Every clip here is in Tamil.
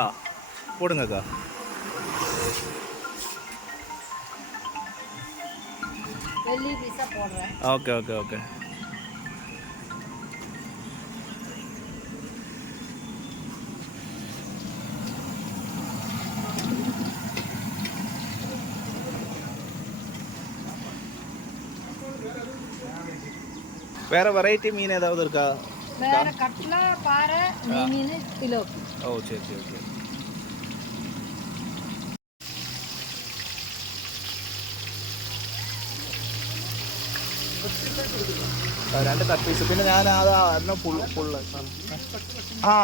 ஆ போடுங்கக்கா. Okay okay okay. வேற வெரைட்டி மீன் ஏதாவது இருக்கா? வேற கட்லா, பாறை, நெய்மீன், திலோப்பி. ஓ சரி சரி ஓகே. രണ്ട് കട്ട് പീസ്. പിന്നെ ഞാൻ അത് അതിനെ ഫുള്ള് ആ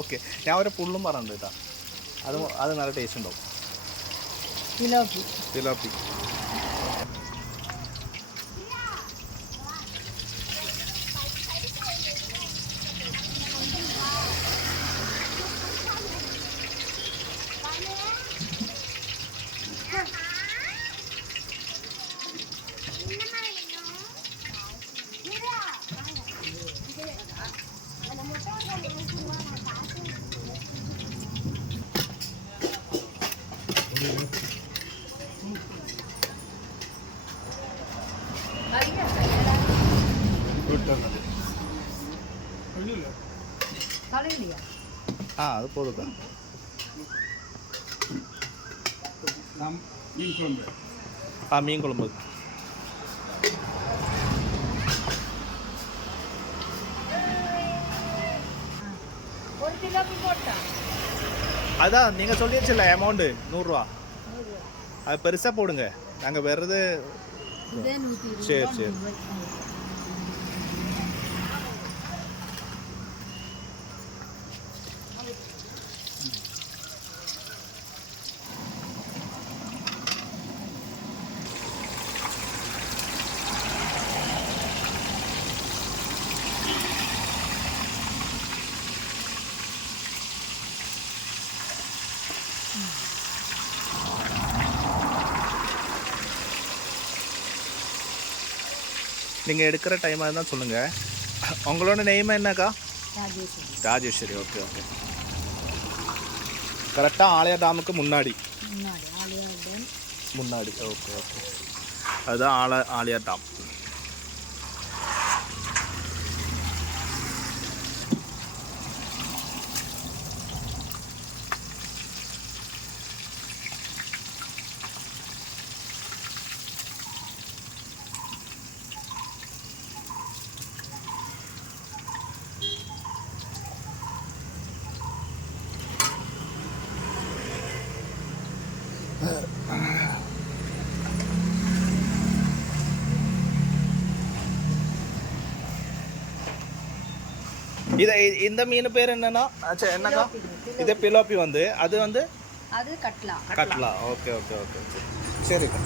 ഓക്കെ. ഞാൻ ഒരു പുള്ളും പറഞ്ഞിട്ടുണ്ട് കേട്ടോ. അത് നല്ല ടേസ്റ്റ് ഉണ്ടാവും. തിലോപ്പി. തിലോപ്പി. ആ അത് പോതുക്ക. ആ മീൻ കുഴമ്പ്. அதான் நீங்கள் சொல்லிடுச்சுல்ல அமௌண்ட்டு 100 ரூபா. அது பெருசாக போடுங்க. நாங்கள் வர்றது சரி சரி. நீங்கள் எடுக்கிற டைமாக இருந்தால் சொல்லுங்கள். உங்களோட நேம் என்னக்கா? ராஜேஸ்வரி. Okay okay. கரெக்டாக ஆலயா டாமுக்கு முன்னாடி. முன்னாடி ஓகே ஓகே. அதுதான் ஆலயா டாம். இது இந்த மீன் பேர் என்னன்னா என்னக்கா? இது பிலோப்பி வந்து அது வந்து அது கட்லா. கட்லா. ஓகே ஓகே ஓகே சரிக்கா.